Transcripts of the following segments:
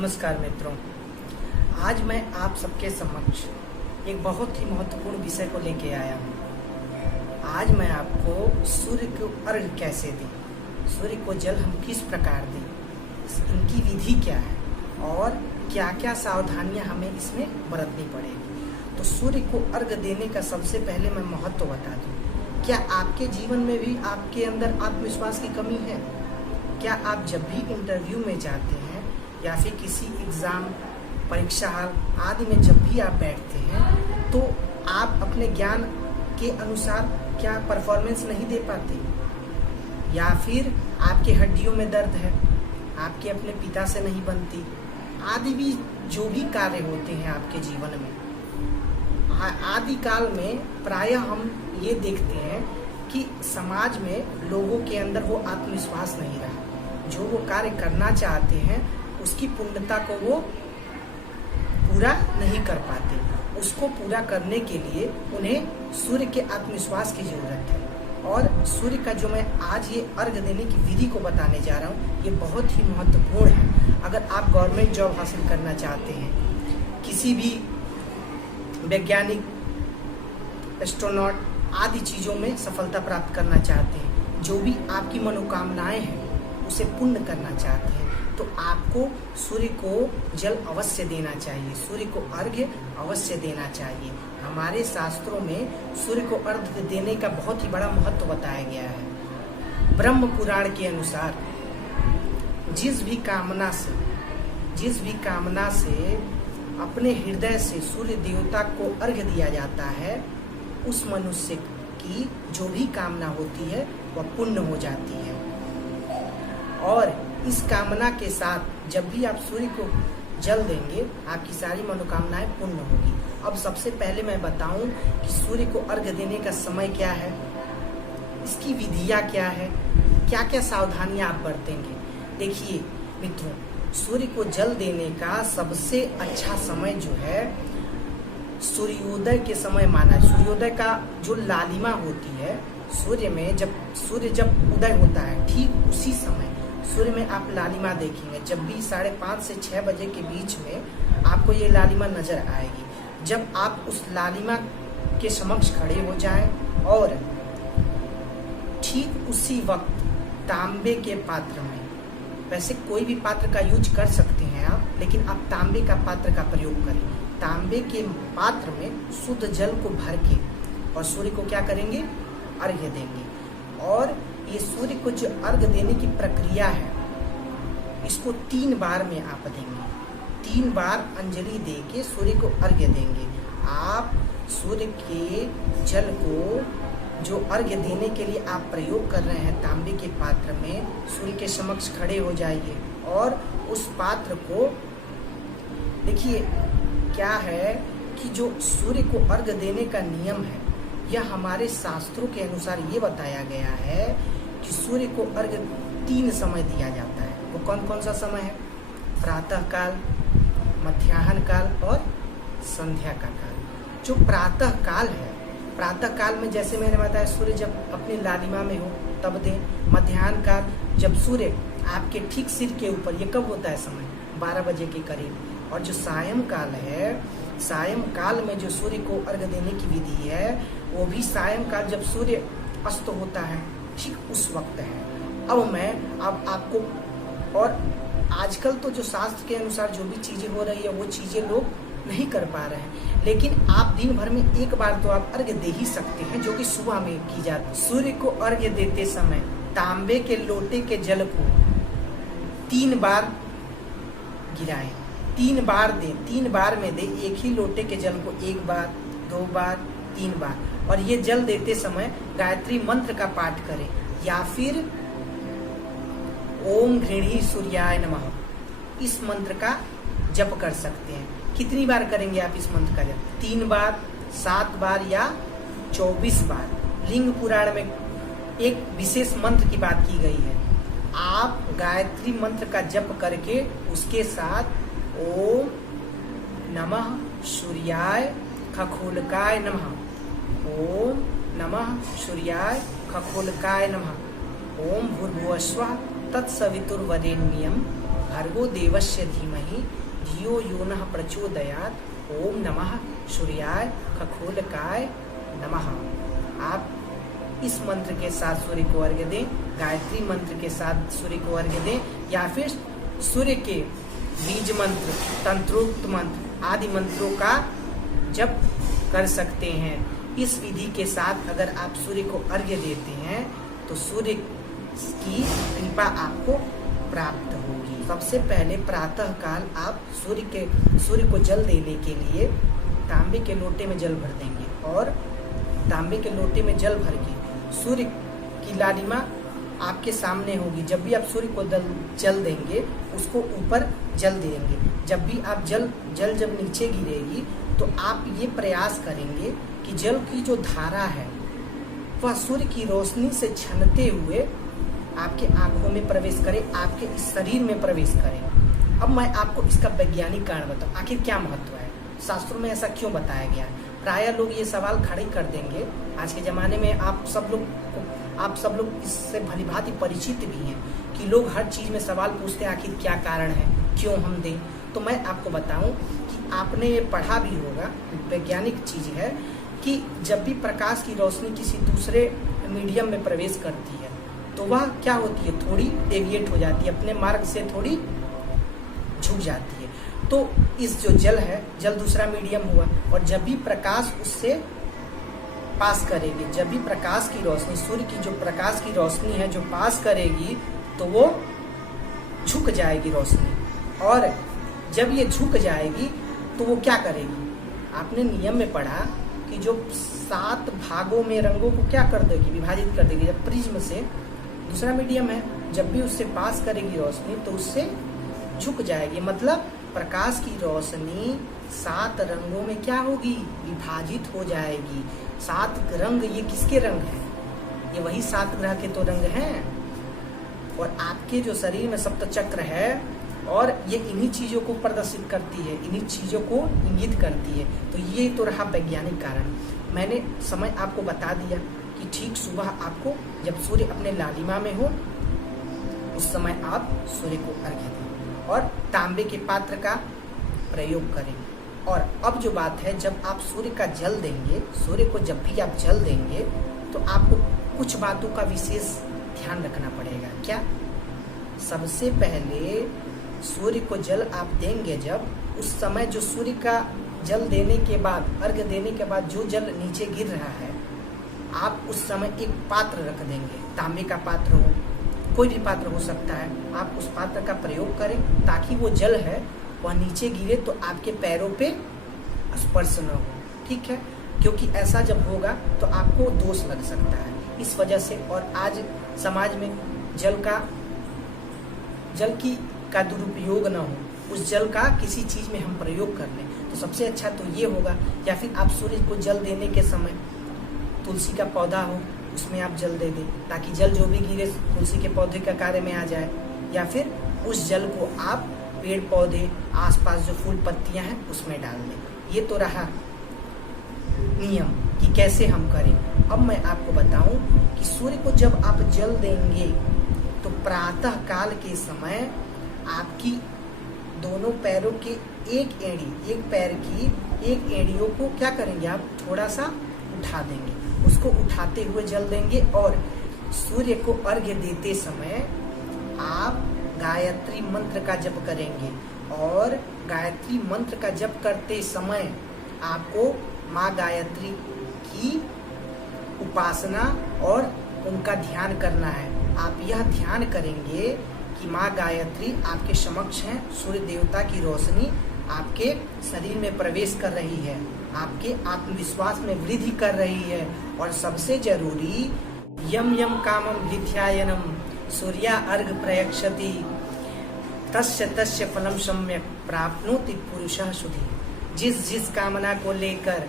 नमस्कार मित्रों, आज मैं आप सबके समक्ष एक बहुत ही महत्वपूर्ण विषय को लेके आया हूँ। आज मैं आपको सूर्य को अर्घ्य कैसे दें, सूर्य को जल हम किस प्रकार दें, इनकी विधि क्या है और क्या क्या सावधानियां हमें इसमें बरतनी पड़ेगी। तो सूर्य को अर्घ्य देने का सबसे पहले मैं महत्व बता दूँ। क्या आपके जीवन में भी आपके अंदर आत्मविश्वास की कमी है? क्या आप जब भी इंटरव्यू में जाते हैं या फिर किसी एग्ज़ाम, परीक्षा आदि में जब भी आप बैठते हैं तो आप अपने ज्ञान के अनुसार क्या परफॉर्मेंस नहीं दे पाते, या फिर आपके हड्डियों में दर्द है, आपके अपने पिता से नहीं बनती, आदि भी जो भी कार्य होते हैं आपके जीवन में। आदि काल में प्रायः हम ये देखते हैं कि समाज में लोगों के अंदर वो आत्मविश्वास नहीं रहा। जो वो कार्य करना चाहते हैं उसकी पूर्णता को वो पूरा नहीं कर पाते। उसको पूरा करने के लिए उन्हें सूर्य के आत्मविश्वास की जरूरत है। और सूर्य का जो मैं आज ये अर्घ्य देने की विधि को बताने जा रहा हूँ, ये बहुत ही महत्वपूर्ण है। अगर आप गवर्नमेंट जॉब हासिल करना चाहते हैं, किसी भी वैज्ञानिक, एस्ट्रोनॉट आदि चीज़ों में सफलता प्राप्त करना चाहते हैं, जो भी आपकी मनोकामनाएं हैं उसे पूर्ण करना चाहते हैं, तो आपको सूर्य को जल अवश्य देना चाहिए, सूर्य को अर्घ्य अवश्य देना चाहिए। हमारे शास्त्रों में सूर्य को अर्घ्य देने का बहुत ही बड़ा महत्व बताया गया है। ब्रह्म पुराण के अनुसार जिस भी कामना से अपने हृदय से सूर्य देवता को अर्घ्य दिया जाता है, उस मनुष्य की जो भी कामना होती है वह पूर्ण हो जाती है। और इस कामना के साथ जब भी आप सूर्य को जल देंगे, आपकी सारी मनोकामनाएं पूर्ण होगी। अब सबसे पहले मैं बताऊं कि सूर्य को अर्घ्य देने का समय क्या है, इसकी विधियां क्या है, क्या क्या सावधानियां आप बरतेंगे। देखिए मित्रों, सूर्य को जल देने का सबसे अच्छा समय जो है सूर्योदय के समय माना है। सूर्योदय का जो लालिमा होती है सूर्य में, जब सूर्य उदय होता है, ठीक उसी समय सूर्य में आप लालिमा देखेंगे। जब भी 5:30 से 6 बजे के बीच में आपको ये लालिमा नजर आएगी। जब आप उस लालिमा के समक्ष खड़े हो जाएं और ठीक उसी वक्त तांबे के पात्र में, वैसे कोई भी पात्र का यूज कर सकते हैं आप, लेकिन आप तांबे का पात्र का प्रयोग करें। तांबे के पात्र में शुद्ध जल को भर के और सूर्य को क्या करेंगे, अर्घ्य देंगे। और ये सूर्य को जो अर्घ्य देने की प्रक्रिया है, इसको 3 बार में आप देंगे। 3 बार अंजलि दे के सूर्य को अर्घ्य देंगे। आप सूर्य के जल को जो अर्घ्य देने के लिए आप प्रयोग कर रहे हैं तांबे के पात्र में, सूर्य के समक्ष खड़े हो जाइए और उस पात्र को देखिए। क्या है कि जो सूर्य को अर्घ्य देने का नियम है, यह हमारे शास्त्रों के अनुसार ये बताया गया है कि सूर्य को अर्घ्य 3 समय दिया जाता है। वो कौन कौन सा समय है? प्रातः काल, मध्याह्न काल और संध्या का काल। जो प्रातः काल है, प्रातः काल में जैसे मैंने बताया सूर्य जब अपनी लालिमा में हो तब दें। मध्याह्न काल जब सूर्य आपके ठीक सिर के ऊपर, ये कब होता है समय? 12 बजे के करीब। और जो सायं काल है, सायं काल में जो सूर्य को अर्घ्य देने की विधि है, वो भी सायं काल जब सूर्य अस्त होता है, ठीक उस वक्त है। अब आपको, और आजकल तो जो शास्त्र के अनुसार जो भी चीजें हो रही है वो चीजें लोग नहीं कर पा रहे हैं, लेकिन आप दिन भर में एक बार तो आप अर्घ्य दे ही सकते हैं, जो कि सुबह में की जाती है। सूर्य को अर्घ्य देते समय तांबे के लोटे के जल को 3 बार गिराएं, 3 बार दें, 3 बार में दें। एक ही लोटे के जल को 1 बार, 2 बार, 3 बार। और ये जल देते समय गायत्री मंत्र का पाठ करें, या फिर ओम घृणी सूर्याय नमः, इस मंत्र का जप कर सकते हैं। कितनी बार करेंगे आप इस मंत्र का जप? 3 बार, 7 बार या 24 बार। लिंग पुराण में एक विशेष मंत्र की बात की गई है। आप गायत्री मंत्र का जप करके उसके साथ ओम नमः सूर्याय खगोलकाय नमः, ओम नमः सूर्याय खगोलकाय नमः, ओम भूर्भुवस्वः तत्सवितुर्वरेण्यं भर्गो देवस्य धीमहि धियो यो नः प्रचोदयात्। ओम नमः सूर्याय खगोलकाय नमः। आप इस मंत्र के साथ सूर्य को अर्घ्य दें, गायत्री मंत्र के साथ सूर्य को अर्घ्य दें, या फिर सूर्य के बीज मंत्र, तंत्रोक्त मंत्र आदि मंत्रों का जप कर सकते हैं। इस विधि के साथ अगर आप सूर्य को अर्घ्य देते हैं तो सूर्य की कृपा आपको प्राप्त होगी। सबसे पहले प्रातः काल आप सूर्य को जल देने के लिए तांबे के लोटे में जल भर देंगे, और तांबे के लोटे में जल भर के सूर्य की लालिमा आपके सामने होगी। जब भी आप सूर्य को जल देंगे उसको ऊपर जल देंगे। जब भी आप जल जब नीचे गिरेगी तो आप ये प्रयास करेंगे कि जल की जो धारा है वह सूर्य की रोशनी से छनते हुए आपके आंखों में प्रवेश करे, आपके इस शरीर में प्रवेश करे। अब मैं आपको इसका वैज्ञानिक कारण बताऊं, आखिर क्या महत्व है, शास्त्रों में ऐसा क्यों बताया गया है। प्रायः लोग ये सवाल खड़े कर देंगे। आज के ज़माने में आप सब लोग इससे भलीभांति परिचित भी हैं कि लोग हर चीज़ में सवाल पूछते हैं, आखिर क्या कारण है, क्यों हम दें। तो मैं आपको बताऊं कि आपने ये पढ़ा भी होगा, वैज्ञानिक चीज़ है कि जब भी प्रकाश की रोशनी किसी दूसरे मीडियम में प्रवेश करती है तो वह क्या होती है, थोड़ी डेविएट हो जाती है, अपने मार्ग से थोड़ी झुक जाती है। तो इस जो जल है, जल दूसरा मीडियम हुआ, और जब भी प्रकाश उससे पास करेगी, जब भी प्रकाश की रोशनी, सूर्य की जो प्रकाश की रोशनी है जो पास करेगी तो वो झुक जाएगी रोशनी, और जब ये झुक जाएगी तो वो क्या करेगी। आपने नियम में पढ़ा कि जो 7 भागों में रंगों को क्या कर देगी, विभाजित कर देगी। जब प्रिज्म से, दूसरा मीडियम है, जब भी उससे पास करेगी रोशनी तो उससे झुक जाएगी। मतलब प्रकाश की रोशनी 7 रंगों में क्या होगी, विभाजित हो जाएगी। 7 रंग, ये किसके रंग हैं, ये वही 7 ग्रह के तो रंग हैं। और आपके जो शरीर में सप्त चक्र है और ये इन्हीं चीजों को प्रदर्शित करती है, इन्हीं चीजों को इंगित करती है। तो ये तो रहा वैज्ञानिक कारण। मैंने समय आपको बता दिया कि ठीक सुबह आपको जब सूर्य अपने लालिमा में हो उस समय आप सूर्य को अर्घ्य दें और तांबे के पात्र का प्रयोग करें। और अब जो बात है, जब आप सूर्य का जल देंगे, सूर्य को जब भी आप जल देंगे तो आपको कुछ बातों का विशेष ध्यान रखना पड़ेगा। क्या? सबसे पहले सूर्य को जल आप देंगे जब, उस समय जो सूर्य का जल देने के बाद, अर्घ्य देने के बाद जो जल नीचे गिर रहा है, आप उस समय एक पात्र रख देंगे। तांबे का पात्र हो, कोई भी पात्र हो सकता है, आप उस पात्र का प्रयोग करें ताकि वो जल है वह नीचे गिरे तो आपके पैरों पे स्पर्श न हो। ठीक है, क्योंकि ऐसा जब होगा तो आपको दोष लग सकता है। इस वजह से, और आज समाज में जल का दुरुपयोग न हो, उस जल का किसी चीज में हम प्रयोग कर लें, तो सबसे अच्छा तो ये होगा। या फिर आप सूर्य को जल देने के समय तुलसी का पौधा हो उसमें आप जल दे दें ताकि जल जो भी गिरे तुलसी के पौधे का कार्य में आ जाए। या फिर उस जल को आप पेड़ पौधे, आसपास जो फूल पत्तियां हैं उसमें डाल दें। ये तो रहा नियम कि कैसे हम करें। अब मैं आपको बताऊं कि सूर्य को जब आप जल देंगे तो प्रातः काल के समय आपकी दोनों पैरों के एक पैर की एक एड़ियों को क्या करेंगे, आप थोड़ा सा उठा देंगे, उसको उठाते हुए जल देंगे। और सूर्य को अर्घ्य देते समय आप गायत्री मंत्र का जप करेंगे, और गायत्री मंत्र का जप करते समय आपको माँ गायत्री की उपासना और उनका ध्यान करना है। आप यह ध्यान करेंगे कि माँ गायत्री आपके समक्ष हैं, सूर्य देवता की रोशनी आपके शरीर में प्रवेश कर रही है, आपके आत्मविश्वास में वृद्धि कर रही है। और सबसे जरूरी, यम यम कामम विद्यायनम सूर्या अर्घ प्रयक्षति तस्य तस्य फलम सम्यक प्राप्नोति पुरुषः शुद्धि। जिस कामना को लेकर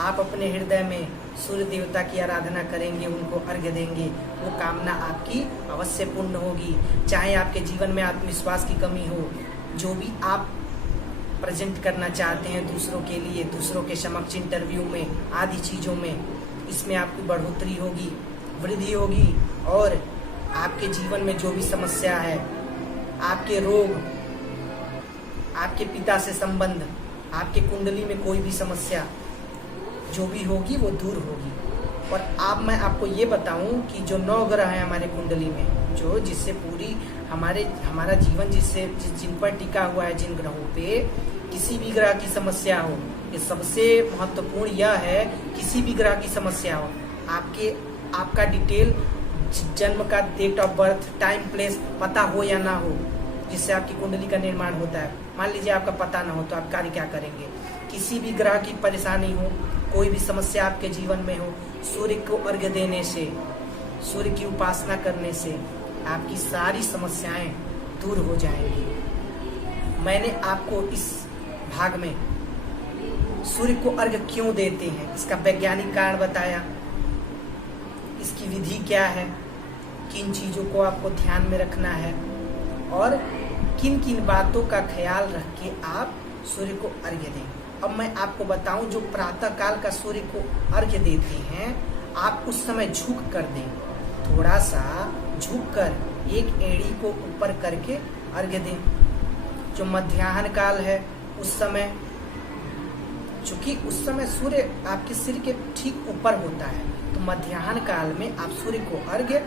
आप अपने हृदय में सूर्य देवता की आराधना करेंगे, उनको अर्घ्य देंगे, वो कामना आपकी अवश्य पूर्ण होगी। चाहे आपके जीवन में आत्मविश्वास की कमी हो, जो भी आप प्रेजेंट करना चाहते हैं दूसरों के लिए, दूसरों के समक्ष इंटरव्यू में आदि चीज़ों में, इसमें आपकी बढ़ोतरी होगी, वृद्धि होगी। और आपके जीवन में जो भी समस्या है, आपके रोग आपके पिता से संबंध, आपके कुंडली में कोई भी समस्या जो भी होगी वो दूर होगी। और अब मैं आपको ये बताऊं कि जो 9 ग्रह हैं हमारे कुंडली में, जो जिससे पूरी हमारा जीवन जिन पर टिका हुआ है, जिन ग्रहों पे किसी भी ग्रह की समस्या हो, ये सबसे महत्वपूर्ण यह है, किसी भी ग्रह की समस्या हो, आपका डिटेल जन्म का date of birth, time, place पता हो या ना हो, जिससे आपकी कुंडली का निर्माण होता है। मान लीजिए आपका पता ना हो तो आप कार्य क्या करेंगे? किसी भी ग्रह की परेशानी हो, कोई भी समस्या आपके जीवन में हो, सूर्य को अर्घ्य देने से, सूर्य की उपासना करने से आपकी सारी समस्याएं दूर हो जाएंगी। मैंने आपको इस भाग में सूर्य को अर्घ्य क्यों देते हैं, इसका वैज्ञानिक कारण बताया, इसकी विधि क्या है, किन चीजों को आपको ध्यान में रखना है और किन किन बातों का ख्याल रख के आप सूर्य को अर्घ्य दें। अब मैं आपको बताऊं, जो प्रातः काल का सूर्य को अर्घ्य देते हैं, आप उस समय झुक कर दें, थोड़ा सा झुक कर एक एड़ी को ऊपर करके अर्घ्य दें। जो मध्याह्न काल है उस समय, चूंकि उस समय सूर्य आपके सिर के ठीक ऊपर होता है, तो मध्याह्न काल में आप सूर्य को अर्घ्य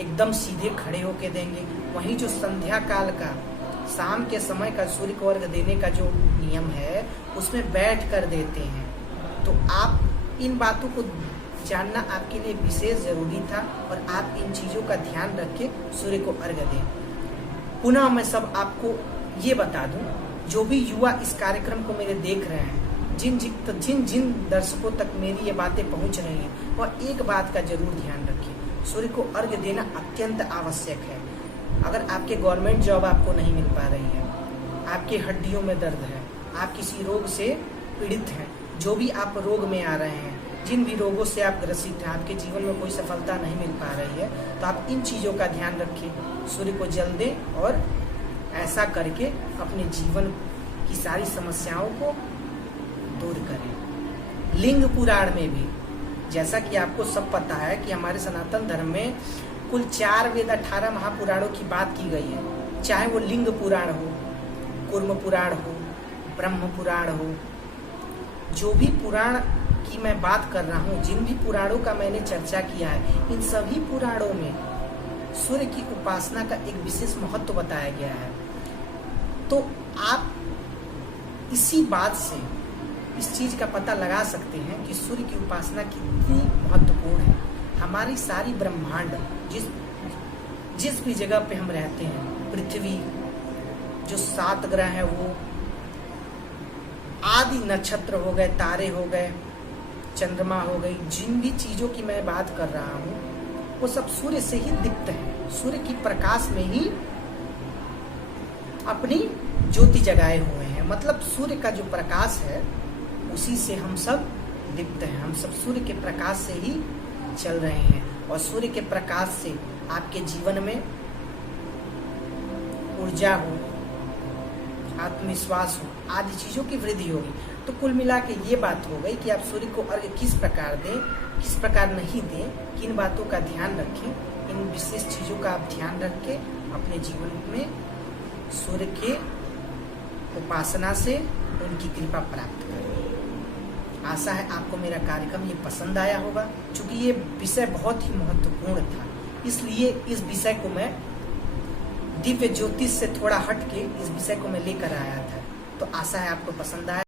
एकदम सीधे खड़े होके देंगे। वहीं जो संध्या काल का, शाम के समय का सूर्य को अर्घ्य देने का जो नियम है, उसमें बैठ कर देते हैं। तो आप इन बातों को जानना आपके लिए विशेष जरूरी था और आप इन चीजों का ध्यान रख के सूर्य को अर्घ्य दें। पुनः मैं सब आपको ये बता दूं, जो भी युवा इस कार्यक्रम को मेरे देख रहे हैं, जिन दर्शकों तक मेरी ये बातें पहुंच रही हैं, वह एक बात का जरूर ध्यान रखिए, सूर्य को अर्घ्य देना अत्यंत आवश्यक है। अगर आपके गवर्नमेंट जॉब आपको नहीं मिल पा रही है, आपकी हड्डियों में दर्द है, आप किसी रोग से पीड़ित हैं, जो भी आप रोग में आ रहे हैं, जिन भी रोगों से आप ग्रसित हैं, आपके जीवन में कोई सफलता नहीं मिल पा रही है, तो आप इन चीजों का ध्यान रखिए, सूर्य को जल दें और ऐसा करके अपने जीवन की सारी समस्याओं को दूर करें। लिंग पुराण में भी, जैसा कि आपको सब पता है कि हमारे सनातन धर्म में कुल 4 वेद 18 महापुराणों की बात की गई है। चाहे वो लिंग पुराण हो, कूर्म पुराण हो, ब्रह्म पुराण हो, जो भी पुराण की मैं बात कर रहा हूँ, जिन भी पुराणों का मैंने चर्चा किया है, इन सभी पुराणों में सूर्य की उपासना का एक विशेष महत्व बताया गया है। तो आप इसी बात से इस चीज का पता लगा सकते हैं कि सूर्य की उपासना कितनी महत्वपूर्ण है। हमारी सारी ब्रह्मांड, जिस भी जगह पे हम रहते हैं, पृथ्वी, जो 7 ग्रह है, वो आदि नक्षत्र हो गए, तारे हो गए, चंद्रमा हो गई, जिन भी चीजों की मैं बात कर रहा हूँ, वो सब सूर्य से ही दिखते हैं। सूर्य की प्रकाश में ही अपनी ज्योति जगाए हुए हैं। मतलब सूर्य का जो प्रकाश है, उसी से हम सब दिखते हैं। हम सब सूर्य के प्रकाश से ही चल रहे हैं और सूर्य के प्रकाश से आपके जीवन में ऊर्जा हो, आत्मविश्वास हो, आदि चीजों की वृद्धि होगी। तो कुल मिला के ये बात हो गई कि आप सूर्य को अर्घ्य किस प्रकार दें, किस प्रकार नहीं दें, किन बातों का ध्यान रखें। इन विशेष चीजों का आप ध्यान रख के अपने जीवन में सूर्य के उपासना से उनकी कृपा प्राप्त करें। आशा है आपको मेरा कार्यक्रम ये पसंद आया होगा। चूंकि ये विषय बहुत ही महत्वपूर्ण था, इसलिए इस विषय को मैं दिव्य ज्योतिष से थोड़ा हट के इस विषय को मैं लेकर आया था। तो आशा है आपको पसंद आया।